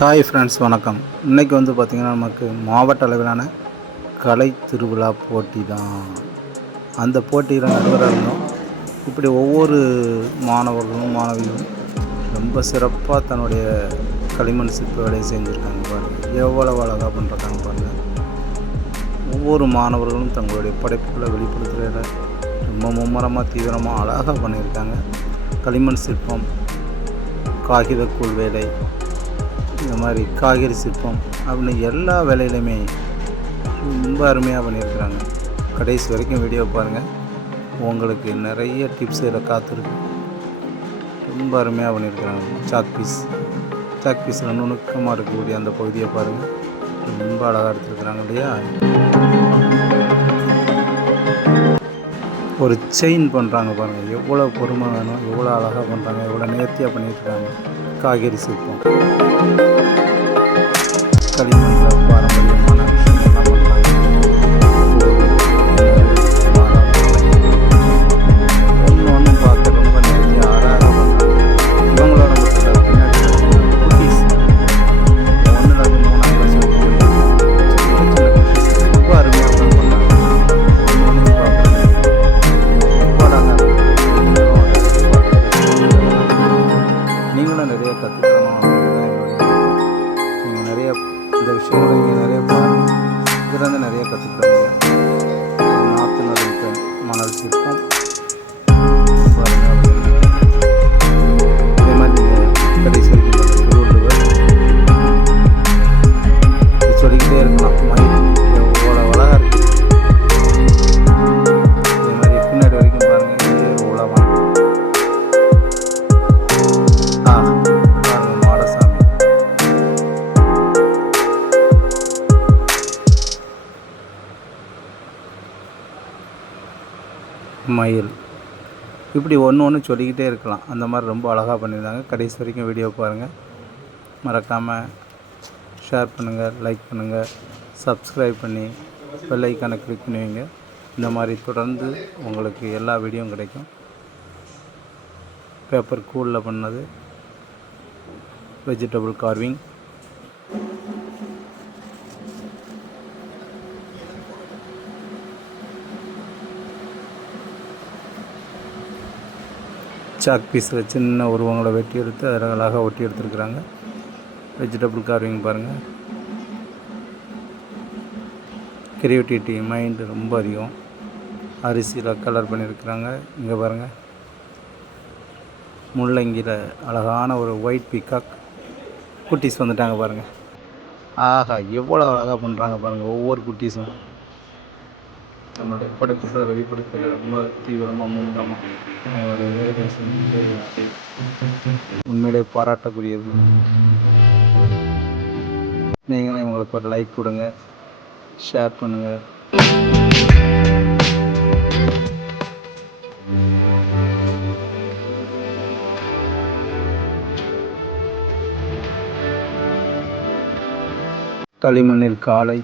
Hi friends, வணக்கம். இன்றைக்கி பார்த்திங்கன்னா நமக்கு மாவட்ட அளவிலான கலை திருவிழா போட்டி தான். அந்த போட்டியில் நடுவராக இருந்தோம். இப்படி ஒவ்வொரு மாணவர்களும் மாணவிகளும் ரொம்ப சிறப்பாக தன்னுடைய களிமண் சிற்ப வேலையை செஞ்சுருக்காங்க. பாருங்கள், எவ்வளவு அழகாக பண்ணுறாங்க பாருங்கள். ஒவ்வொரு மாணவர்களும் தங்களுடைய படைப்புகளை வெளிப்படுத்துகிற ரொம்ப மும்முரமாக தீவிரமாக அழகாக பண்ணியிருக்காங்க. களிமண் சிற்பம், காகிதக்கூழ் வேலை, இந்த மாதிரி காய்கறி சிற்பம் அப்படின்னு எல்லா வேலையிலையுமே ரொம்ப அருமையாக பண்ணியிருக்கிறாங்க. கடைசி வரைக்கும் வீடியோ பாருங்கள், உங்களுக்கு நிறைய டிப்ஸ் இதில் காத்திருக்கு. ரொம்ப அருமையாக பண்ணியிருக்கிறாங்க. சாக் பீஸில் நுணுக்கமாக இருக்கக்கூடிய அந்த பகுதியை பாருங்கள், ரொம்ப அழகாக எடுத்துருக்குறாங்க இல்லையா. ஒரு செயின் பண்ணுறாங்க பாருங்கள், எவ்வளோ பொறுமை வேணும், எவ்வளோ அழகாக பண்ணுறாங்க, எவ்வளோ நேர்த்தியாக பண்ணியிருக்கிறாங்க. காய்கறி சிற்பம், களிமண்ணில் பாரம்பரியமான விஷயங்கள்லாம் பண்ணுறாங்க. ஒன்று ஒன்றும் பார்க்க ரொம்ப நேர்த்தியாக அழகாக பண்ணுறாங்க. இவங்களோட மட்டும் பின்னாடி குட்டீஸ் 1லேருந்து 3ஆம் கிளாஸ் ரொம்ப அருமையாக பண்ணுறாங்க. ஒன்று ஒன்றையும் பார்க்குறது ரொம்ப அழகாக இருக்குது. நீங்களும் நிறைய கற்றுக்கணும் அப்படிங்கிறதான் நீங்கள் நிறைய இந்த விஷயங்களை நீங்கள் நிறைய பாருங்கள். இதுலேருந்து நிறைய கற்றுக்குறீங்க. நாற்று நடுக்க மணல் சிற்பம் பாருங்கள். அதே மாதிரி நீங்கள் கடைசி வரைக்கும் திருவள்ளுவர் சொல்லிக்கிட்டே இருக்கலாம். மயில் எவ்வளோ அழகாக இருக்குது. அதே மாதிரி பின்னாடி வரைக்கும் பாருங்கள், உலகம் பாருங்கள், மாடசாமி, மயில், இப்படி ஒன்று சொல்லிக்கிட்டே இருக்கலாம். அந்த மாதிரி ரொம்ப அழகாக பண்ணியிருந்தாங்க. கடைசி வரைக்கும் வீடியோ பாருங்கள். மறக்காமல் ஷேர் பண்ணுங்கள், லைக் பண்ணுங்கள், சப்ஸ்கிரைப் பண்ணி பெல் ஐக்கானை கிளிக் பண்ணுவீங்க. இந்த மாதிரி தொடர்ந்து உங்களுக்கு எல்லா வீடியோவும் கிடைக்கும். பேப்பர் கூலில் பண்ணது, வெஜிடபிள் கார்விங், சாக் பீஸில் சின்ன உருவங்களை வெட்டி எடுத்து அதில் அழகாக ஒட்டி எடுத்துருக்குறாங்க. வெஜிடபிள் கார்விங் பாருங்கள். கிரியேட்டிவிட்டி மைண்டு ரொம்ப அதிகம். அரிசியில் கலர் பண்ணியிருக்கிறாங்க. இங்கே பாருங்கள், முள்ளங்கியில் அழகான ஒரு ஒயிட் பீகாக் குட்டீஸ் வந்துட்டாங்க பாருங்கள். ஆஹா, எவ்வளோ அழகாக பண்ணுறாங்க பாருங்கள். ஒவ்வொரு குட்டீஸும் நம்மளுடைய படைப்புகளை வெளிப்படுத்த ரொம்ப தீவிரமாக முன்னமாக உண்மையிலே பாராட்டக்கூடியது. நீங்களும் இவங்களுக்கு ஒரு லைக் கொடுங்க, ஷேர் பண்ணுங்கள். களிமண்ணில் காலை,